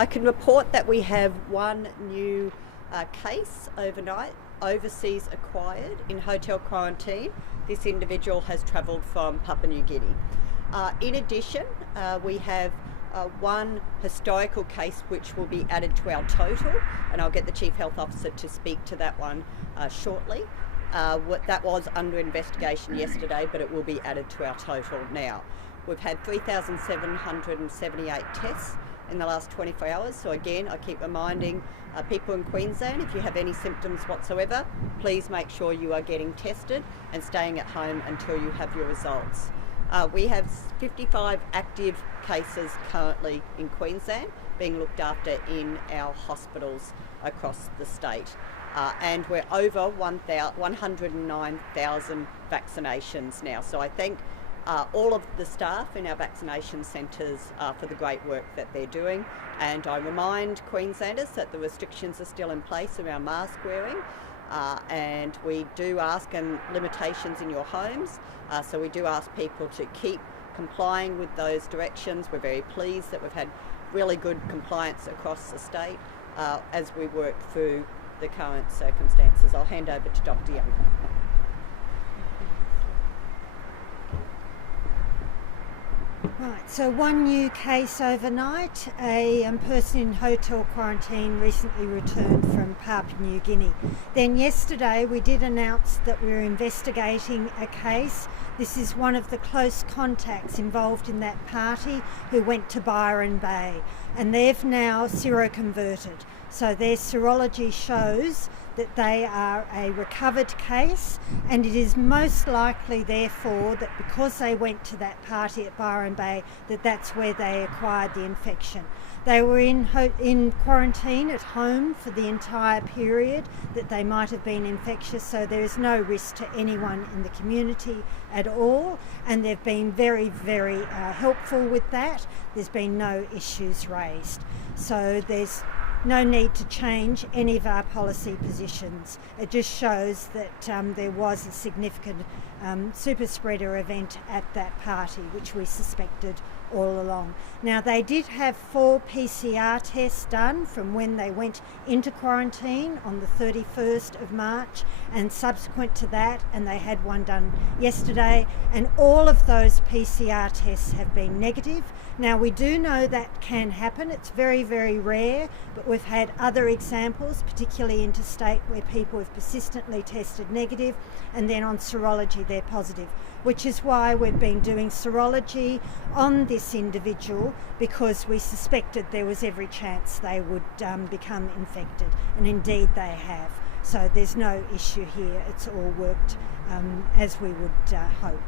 I can report that we have one new case overnight, overseas acquired in hotel quarantine. This individual has travelled from Papua New Guinea. In addition, we have one historical case which will be added to our total, and I'll get the Chief Health Officer to speak to that one shortly. That was under investigation yesterday, but it will be added to our total now. We've had 3,778 tests in the last 24 hours. So again, I keep reminding people in Queensland, if you have any symptoms whatsoever, please make sure you are getting tested and staying at home until you have your results. We have 55 active cases currently in Queensland being looked after in our hospitals across the state. And we're over 109,000 vaccinations now. So I thank all of the staff in our vaccination centres for the great work that they're doing. And I remind Queenslanders that the restrictions are still in place around mask wearing. And we do ask limitations in your homes. So we do ask people to keep complying with those directions. We're very pleased that we've had really good compliance across the state as we work through the current circumstances. I'll hand over to Dr. Young. Right, so one new case overnight. A person in hotel quarantine recently returned from Papua New Guinea. Then yesterday we did announce that we're investigating a case. This is one of the close contacts involved in that party who went to Byron Bay, and they've now seroconverted. So their serology shows that they are a recovered case, and it is most likely therefore that because they went to that party at Byron Bay, that's where they acquired the infection. They were in quarantine at home for the entire period that they might have been infectious, so there is no risk to anyone in the community at all, and they've been very, very helpful with that. There's been no issues raised. So there's no need to change any of our policy positions. It just shows that there was a significant super spreader event at that party, which we suspected all along. Now, they did have 4 PCR tests done from when they went into quarantine on the 31st of March and subsequent to that, and they had one done yesterday, and all of those PCR tests have been negative. Now, we do know that can happen. It's very, very rare, but we've had other examples, particularly interstate, where people have persistently tested negative, and then on serology they're positive, which is why we've been doing serology on this individual, because we suspected there was every chance they would become infected, and indeed they have. So there's no issue here. It's all worked as we would hope.